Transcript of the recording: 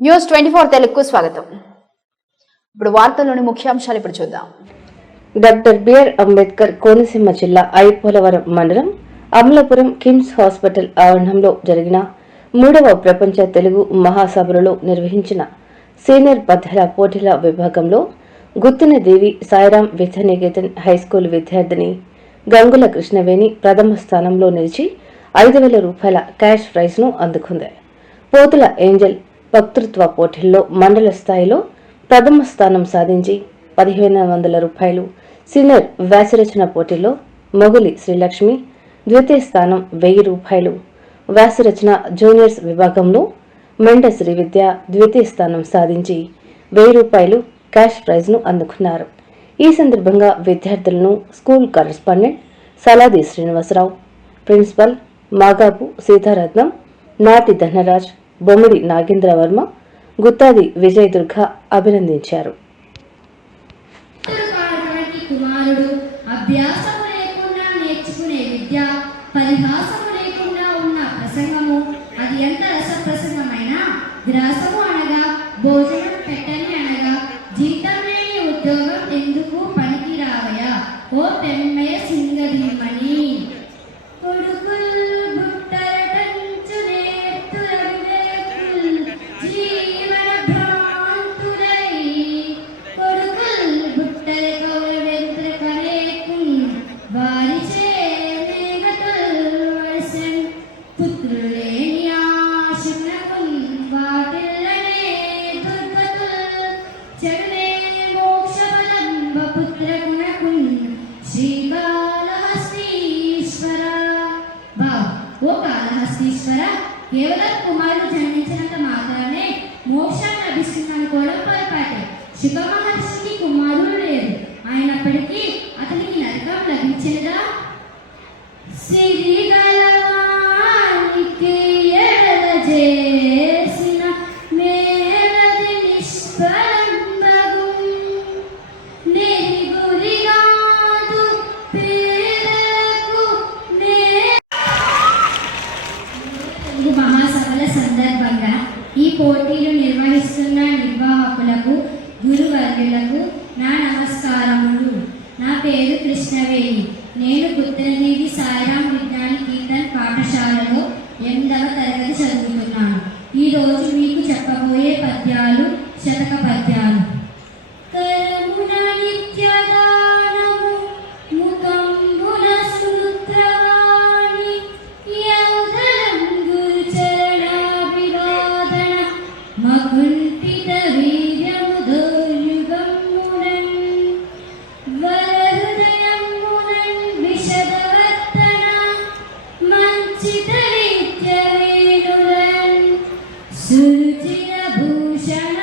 News 24 తెలుగుకు స్వాగతం. ఇప్పుడు వార్తల్లోని ముఖ్యాంశాలు ఇప్పుడు చూద్దాం. డాక్టర్ బిఆర్ అంబేద్కర్ కోనసీమ జిల్లా ఐపోలవరం మండలం అమలాపురం కిమ్స్ హాస్పిటల్ ఆవరణంలో జరిగిన 3వ ప్రపంచ తెలుగు మహాసభలలో నిర్వహించిన సీనియర్ పద్దెల పోటీల విభాగంలో గుత్తిన దేవి సాయిరాం విద్యానికేతన్ హైస్కూల్ విద్యార్థిని గంగుల కృష్ణవేణి ప్రథమ స్థానంలో నిలిచి 5,000 రూపాయల క్యాష్ ప్రైజ్ను అందుకుంది. పోతుల ఏంజల్ వక్తృత్వ పోటీల్లో మండల స్థాయిలో ప్రథమ స్థానం సాధించి 1,500 రూపాయలు, సీనియర్ వ్యాసరచన పోటీల్లో మొగులి శ్రీలక్ష్మి ద్వితీయ స్థానం 1,000 రూపాయలు, వ్యాసరచన జూనియర్స్ విభాగంలో మెండ శ్రీ విద్య ద్వితీయ స్థానం సాధించి 1,000 రూపాయలు క్యాష్ ప్రైజ్ను అందుకున్నారు. ఈ సందర్భంగా విద్యార్థులను school correspondent Saladi Srinivasarao, principal Magapu Seetharatnam, Nathi Dhanaraj, బొమ్మిడి నాగేంద్రవర్మ, గుత్తాది విజయ దుర్గ అభినందించారు. భోజనం పెట్టని అనగా జీతం లేని ఉద్యోగం ఎందుకు పనికి రావయా ఓ పెమ్మయ సింగధీమణి కొడుకుల్ బుట్టల టంచు నేర్తురవివేకుల్ జీవన భ్రాంతులై కొడుకుల్ బుట్టల కౌరవెంత్ర కరేకున్ వారిచే మేఘతుల్ వర్షం పుత్రులేని ఆశునకున్ వాటిల్లనే చరణే మోక్షబలం వపుత్రగుణకున్ శ్రీకాళహస్తీశ్వర. ఓ కాళహస్తీశ్వర, కేవలం కుమారుడు జన్మించినంత మాత్రమే మోక్షం లభిస్తుందనుకోవడం పొరపాటే. శుక మహర్షికి కుమారుడు లేరు, అయినప్పటికీ అతనికి నరకం లభించినదా? సిరిగలవానికి ఎడల చేసిన మేలది నిష్ఫలం మహాసభల సందర్భంగా ఈ పోటీలు నిర్వహిస్తున్న నిర్వాహకులకు, గురువర్యులకు నా నమస్కారములు. నా పేరు కృష్ణవేణి. నేను గుత్తినదేవి సాయిరాం విద్యానికేతన్ పాఠశాలలో 8వ తరగతి చదువుతున్నాను. ఈరోజు మీకు చెప్పబోయే పద్యాలు శతక పద్యాలు. కరమున నిత్యదానము ముఖంబున సుముద్రవాణి యౌదలం గురుచరణాభివాదన మకుంఠిత వీర్యము దౌర్యుగమ్మునన్ వరహృదయమ్మునన్ విషదవర్తన మంచిత నిత్య వేణురన్ సురుచిర భూషణ